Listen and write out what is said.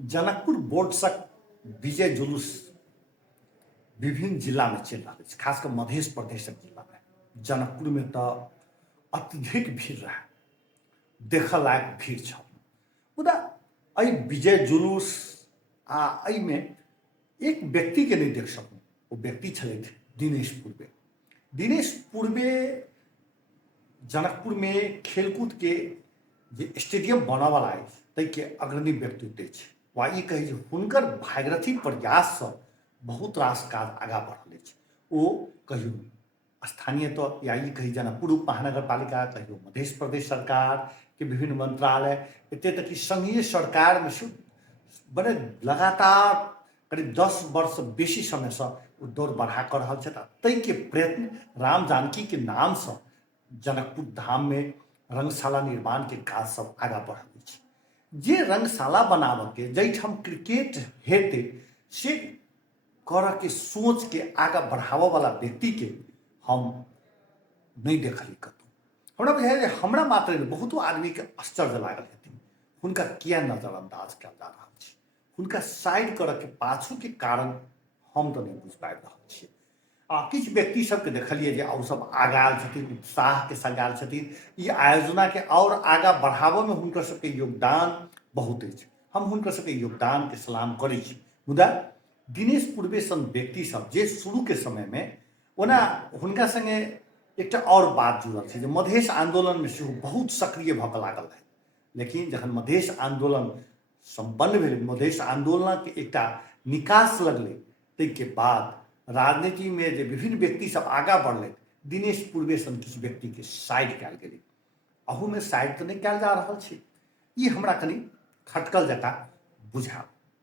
जनकपुर बोर्डसक विजय जुलूस विभिन्न जिला में चल रहा है, खासकर मध्य प्रदेश जिला में। जनकपुर में तो अत्यधिक भीड़ रहा, देख लायक भीड़ छ। मुदा अई विजय जुलूस आ में एक व्यक्ति के नहीं देख सकूँ। वो व्यक्ति छे दिनेश पूर्वे। दिनेश पूर्वे जनकपुर में खेलकूद के जे स्टेडियम बना वाला है तै के अग्रणी व्यक्तित्व है। वा ई कही जे हुनकर भागीरथी प्रयास से बहुत रास काज आगा बढ़ल है। ओ कहियो स्थानीय तो या ई कही जनकपुर महानगर पालिका, कहियो मध्य प्रदेश सरकार के विभिन्न मंत्रालय, एते तक कि संघीय सरकार में से बड़े लगातार करीब 10 वर्ष से बेसी समय से दौड़ बढ़ा कर रहा है। तै के प्रयत्न राम जानकी के नाम से जनकपुर धाम में रंगशाला निर्माण के काज सब आगा बढ़ल है। जे रंगशाला बनाव के जैठाम क्रिकेट हेते से कर के सोच के आगा बढ़ावा वाला व्यक्ति के हम नहीं देखली कतौ। हमरा बुझाय हमरा मात्र बहुत आदमी के आश्चर्य लागल हेतै, हुनका किया नजरअंदाज कयल जा रहल छै। हुनका साइड कर के पाछू के कारण हम तो नहीं बुझ पाबि रहल छियै। किछु व्यक्ति सबके देखलिए जे और सब आगाल छथिन, उत्साह के संगाल छथिन। ई आयोजना के और आगा बढ़ावा में हुनकर सबके योगदान बहुत अछि। हम हुनकर सबके योगदान के सलाम करै छी। मुदा दिनेश पूर्वे सन व्यक्ति सब जे शुरू के समय में ओना हुनका संगे एकटा और बात जुड़ल छै जे मधेश आंदोलन में सेहो बहुत सक्रिय भऽ कऽ लागल है। लेकिन जखन मधेश आंदोलन संपन्न भेल, मधेश आंदोलन के एकटा निकास लगले, तै के बाद राजनीति में जे विभिन्न व्यक्ति सब आगा बढ़ले, दिनेश पूर्वे सन किछु व्यक्ति के साइड कयल गेलै। अहू में साइड तो नहीं कयल जा रहल छै। ई हमरा कनी खटकल जकाँ बुझायल।